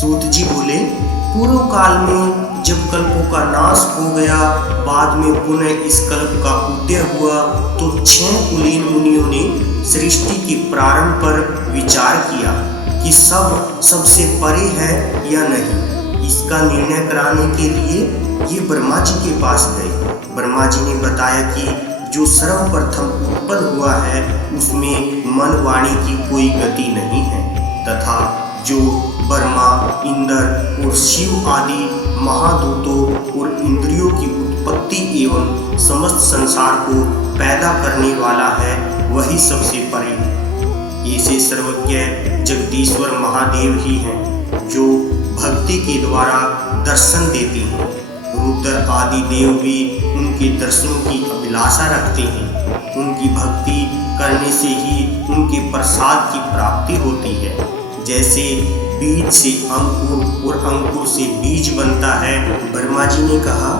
सूत जी बोले, पूर्व काल में जब कल्पों का नाश हो गया, बाद में पुनः इस कल्प का उदय हुआ, तो 6 कुलीन मुनियों ने सृष्टि के प्रारंभ पर विचार किया कि सब सबसे परे है या नहीं। इसका निर्णय कराने के लिए ये ब्रह्मा जी के पास गए। ब्रह्मा जी ने बताया कि जो सर्वप्रथम उत्पन्न हुआ है उसमें मन वाणी की कोई गति नहीं है, तथा जो ब्रह्मा, इंद्र और शिव आदि महादूतों और इंद्रियों की उत्पत्ति एवं समस्त संसार को पैदा करने वाला है, वही सबसे परे है। ऐसे सर्वज्ञ जगदीश्वर महादेव ही हैं जो भक्ति के द्वारा दर्शन देते हैं। रुद्र आदि देव भी उनके दर्शनों की अभिलाषा रखते हैं। उनकी भक्ति करने से ही उनके प्रसाद की प्राप्ति होती है। जैसे बीज से अंकुर और अंकुर से बीज बनता है। ब्रह्मा जी ने कहा,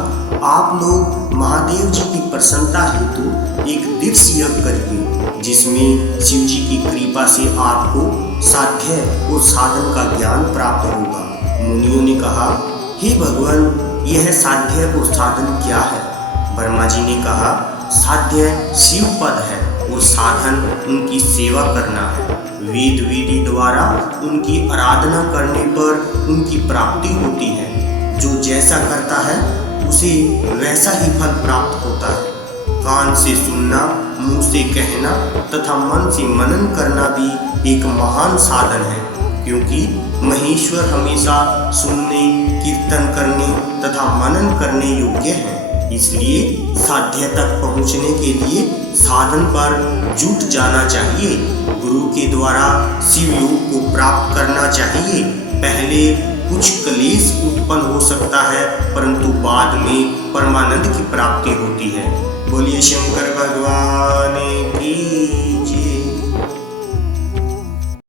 आप लोग महादेव जी की प्रसन्नता हेतु एक तीर्थ यज्ञ करिए, जिसमें शिव जी की कृपा से आपको साध्य और साधन का ज्ञान प्राप्त होगा। मुनियों ने कहा, हे भगवान, यह साध्य और साधन क्या है? ब्रह्मा जी ने कहा, साध्य शिव पद है और साधन उनकी सेवा करना है। वेद विधि द्वारा उनकी आराधना करने पर उनकी प्राप्ति होती है। जो जैसा करता है उसे वैसा ही फल प्राप्त होता है। कान से सुनना, मुंह से कहना तथा मन से मनन करना भी एक महान साधन है, क्योंकि महेश्वर हमेशा सुनने, कीर्तन करने तथा मनन करने योग्य है। इसलिए साध्य तक पहुँचने के लिए साधन पर जुट जाना चाहिए। गुरु के द्वारा शिव योग को प्राप्त करना चाहिए। पहले कुछ क्लेश उत्पन्न हो सकता है, परंतु बाद में परमानंद की प्राप्ति होती है। बोलिए शंकर भगवान